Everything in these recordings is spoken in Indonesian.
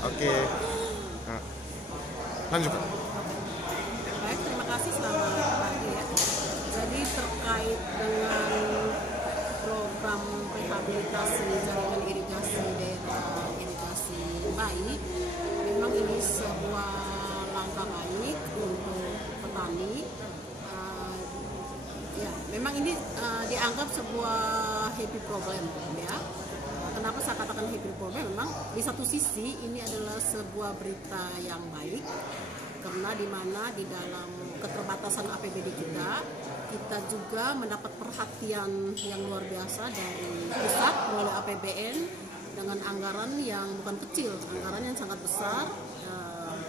Oke. Nah, lanjut. Baik, terima kasih, selamat pagi ya. Jadi terkait dengan program rehabilitasi jaringan irigasi daerah irigasi baik, memang ini sebuah langkah baik untuk petani. Ya, memang ini dianggap sebuah happy problem ya. Kenapa saya katakan happy problem? Memang di satu sisi ini adalah sebuah berita yang baik, karena di mana di dalam keterbatasan APBD kita juga mendapat perhatian yang luar biasa dari pusat melalui APBN dengan anggaran yang bukan kecil, anggaran yang sangat besar.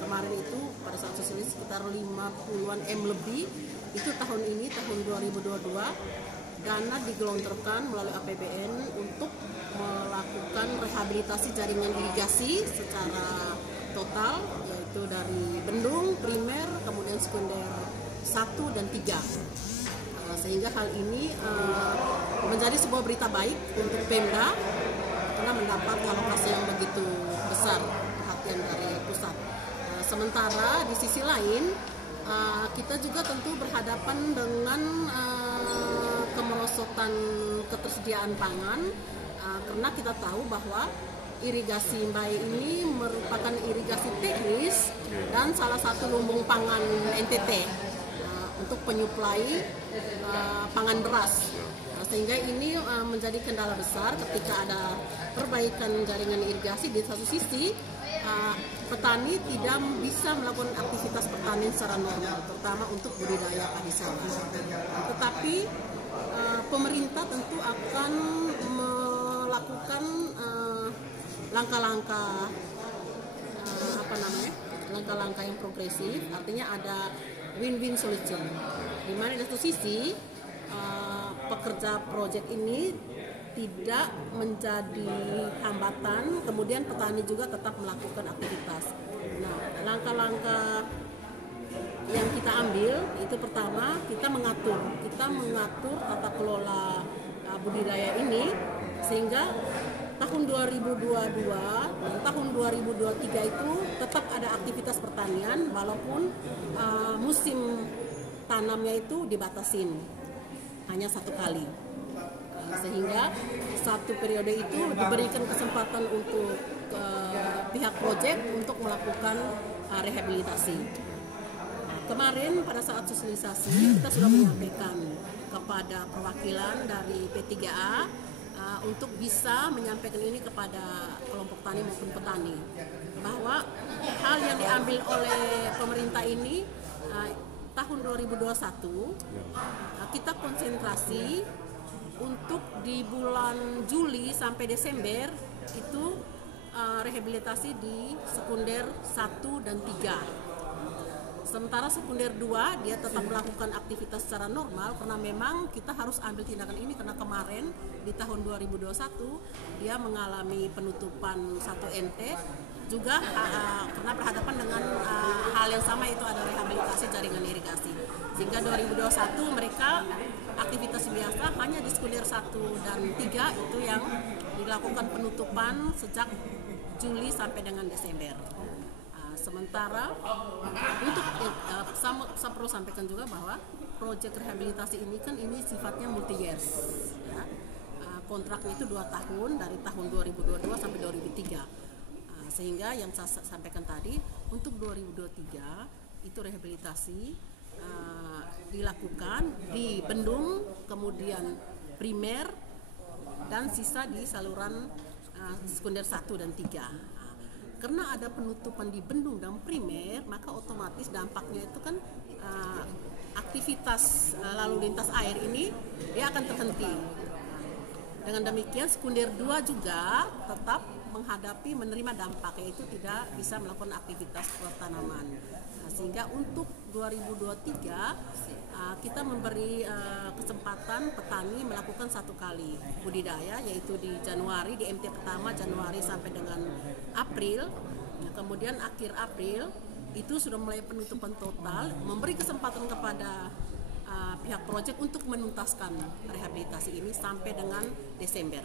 Kemarin itu pada saat sosialis sekitar 50-an M lebih, itu tahun ini, tahun 2022, dana digelontorkan melalui APBN untuk melakukan rehabilitasi jaringan irigasi secara total, yaitu dari bendung, primer, kemudian sekunder 1 dan 3. Sehingga hal ini menjadi sebuah berita baik untuk Pemda karena mendapat alokasi yang begitu besar perhatian dari pusat. Sementara di sisi lain kita juga tentu berhadapan dengan kemerosotan ketersediaan pangan, karena kita tahu bahwa irigasi Mbai ini merupakan irigasi teknis dan salah satu lumbung pangan NTT untuk penyuplai pangan beras. Sehingga ini menjadi kendala besar ketika ada perbaikan jaringan irigasi. Di satu sisi petani tidak bisa melakukan aktivitas pertanian secara normal, terutama untuk budidaya padi sawit. Tetapi pemerintah tentu akan melakukan langkah-langkah langkah-langkah yang progresif, artinya ada win-win solution, di mana di satu sisi pekerja proyek ini tidak menjadi hambatan, kemudian petani juga tetap melakukan aktivitas. Nah, langkah-langkah yang kita ambil itu pertama kita mengatur tata kelola budidaya ini, sehingga tahun 2022 dan tahun 2023 itu tetap ada aktivitas pertanian walaupun musim tanamnya itu dibatasin hanya 1 kali, sehingga satu periode itu diberikan kesempatan untuk pihak proyek untuk melakukan rehabilitasi. Kemarin pada saat sosialisasi kita sudah menyampaikan kepada perwakilan dari P3A untuk bisa menyampaikan ini kepada kelompok tani maupun petani, bahwa hal yang diambil oleh pemerintah ini tahun 2021 kita konsentrasi untuk di bulan Juli sampai Desember itu rehabilitasi di sekunder 1 dan 3. Sementara sekunder 2 dia tetap melakukan aktivitas secara normal, karena memang kita harus ambil tindakan ini karena kemarin di tahun 2021 dia mengalami penutupan 1 NT juga karena berhadapan dengan hal yang sama, itu ada rehabilitasi jaringan irigasi. Sehingga 2021 mereka aktivitas biasa hanya di sekunder 1 dan 3 itu yang dilakukan penutupan sejak Juli sampai dengan Desember. Sementara untuk saya perlu sampaikan juga bahwa proyek rehabilitasi ini kan ini sifatnya multi years ya. Kontraknya itu 2 tahun, dari tahun 2022 sampai 2003. Sehingga yang saya sampaikan tadi untuk 2023 itu rehabilitasi dilakukan di bendung, kemudian primer, dan sisa di saluran sekunder 1 dan 3. Karena ada penutupan di bendung dan primer, maka otomatis dampaknya itu kan aktivitas lalu lintas air ini dia akan terhenti. Dengan demikian sekunder 2 juga tetap menerima dampak, yaitu tidak bisa melakukan aktivitas pertanaman. Sehingga untuk 2023 kita memberi kesempatan petani melakukan 1 kali budidaya, yaitu di Januari, di MT pertama Januari sampai dengan April. Kemudian akhir April itu sudah mulai penutupan total, memberi kesempatan kepada pihak proyek untuk menuntaskan rehabilitasi ini sampai dengan Desember.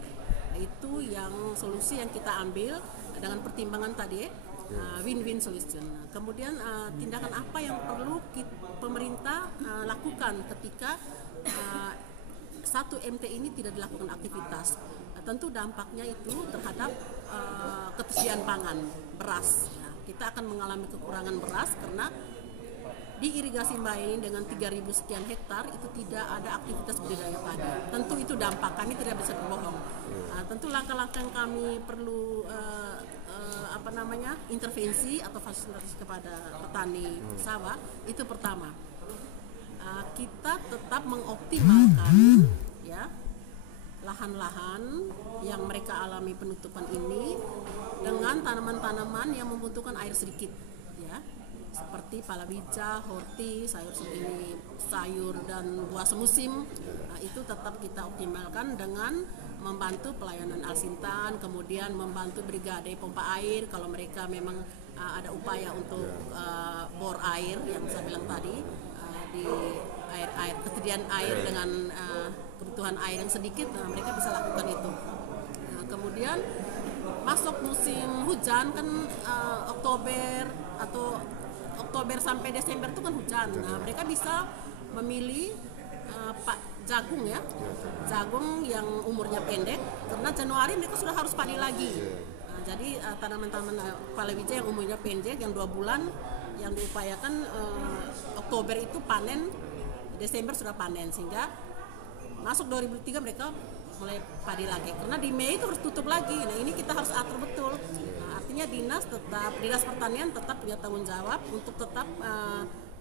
Itu yang solusi yang kita ambil dengan pertimbangan tadi win-win solution. Kemudian tindakan apa yang perlu pemerintah lakukan ketika satu MT ini tidak dilakukan aktivitas. Tentu dampaknya itu terhadap ketersediaan pangan, beras. Kita akan mengalami kekurangan beras karena di irigasi Mbae ini dengan 3.000 sekian hektar itu tidak ada aktivitas budidaya padi. Tentu itu dampak, kami tidak bisa berbohong. Tentu langkah-langkah yang kami perlu intervensi atau fasilitasi kepada petani sawah itu pertama. Kita tetap mengoptimalkan ya lahan-lahan yang mereka alami penutupan ini dengan tanaman-tanaman yang membutuhkan air sedikit ya. Seperti palawija, horti, sayur dan buah semusim, itu tetap kita optimalkan dengan membantu pelayanan Alsintan, kemudian membantu brigade pompa air kalau mereka memang ada upaya untuk bor air yang saya bilang tadi, di air ketersediaan air dengan kebutuhan air yang sedikit, mereka bisa lakukan itu. Kemudian masuk musim hujan kan Oktober sampai Desember itu kan hujan. Nah, mereka bisa memilih jagung ya, jagung yang umurnya pendek karena Januari mereka sudah harus padi lagi. Jadi tanaman-tanaman palawija yang umurnya pendek yang 2 bulan yang diupayakan Oktober itu panen, Desember sudah panen sehingga masuk 2003 mereka mulai padi lagi karena di Mei itu harus tutup lagi. Nah ini kita harus atur betul. Artinya dinas pertanian tetap punya tanggung jawab untuk tetap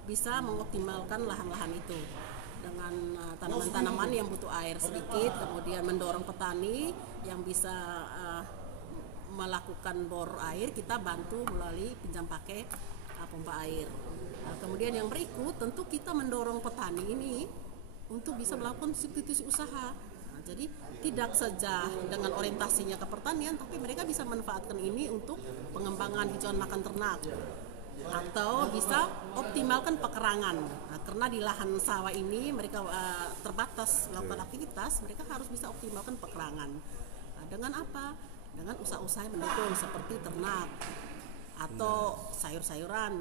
bisa mengoptimalkan lahan-lahan itu dengan tanaman-tanaman yang butuh air sedikit, kemudian mendorong petani yang bisa melakukan bor air, kita bantu melalui pinjam pakai pompa air. Kemudian yang berikut tentu kita mendorong petani ini untuk bisa melakukan substitusi usaha. Jadi tidak saja dengan orientasinya ke pertanian, tapi mereka bisa manfaatkan ini untuk pengembangan hijauan makan ternak atau bisa optimalkan pekerangan. Karena di lahan sawah ini mereka terbatas melakukan aktivitas, mereka harus bisa optimalkan pekerangan. Dengan apa? Dengan usaha-usaha yang mendukung seperti ternak atau sayur-sayuran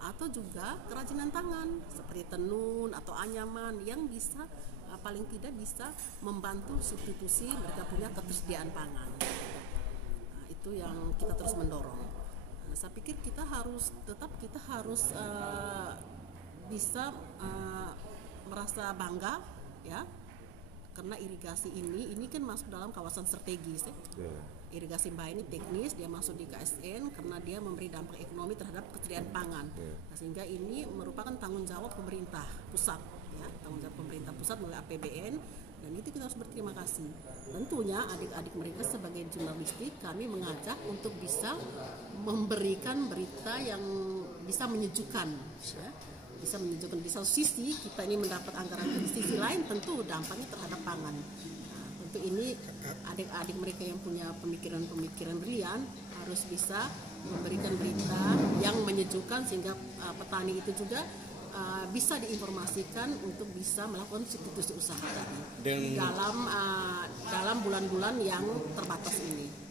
atau juga kerajinan tangan seperti tenun atau anyaman yang bisa paling tidak bisa membantu substitusi mereka punya ketersediaan pangan. Itu yang kita terus mendorong. Saya pikir kita harus bisa merasa bangga ya karena irigasi ini kan masuk dalam kawasan strategis ya. Irigasi Mbae ini teknis, dia masuk di KSN karena dia memberi dampak ekonomi terhadap ketersediaan pangan. Sehingga ini merupakan tanggung jawab pemerintah pusat ya, tanggung jawab pemerintah pusat melalui APBN, dan itu kita harus berterima kasih. Tentunya adik-adik mereka sebagai jurnalistik kami mengajak untuk bisa memberikan berita yang bisa menyejukkan ya. Bisa menyejukkan di satu sisi kita ini mendapat anggaran, di sisi lain tentu dampaknya terhadap pangan. Tentu ini adik-adik mereka yang punya pemikiran-pemikiran brilian harus bisa memberikan berita yang menyejukkan sehingga petani itu juga bisa diinformasikan untuk bisa melakukan substitusi usaha dalam bulan-bulan yang terbatas ini.